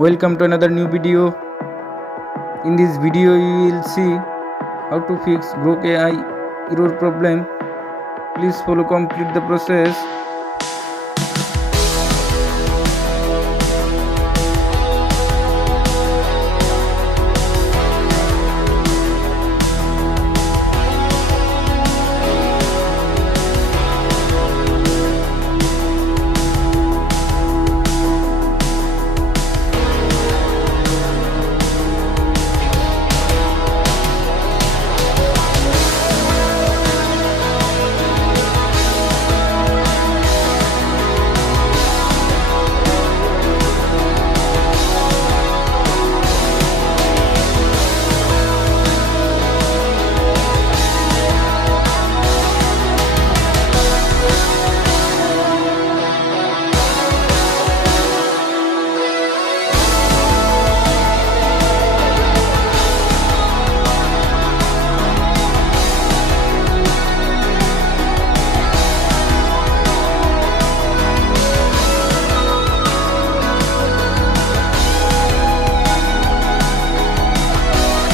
Welcome to another new video. In this video you will see how to fix Grok AI error problem. Please follow complete the process.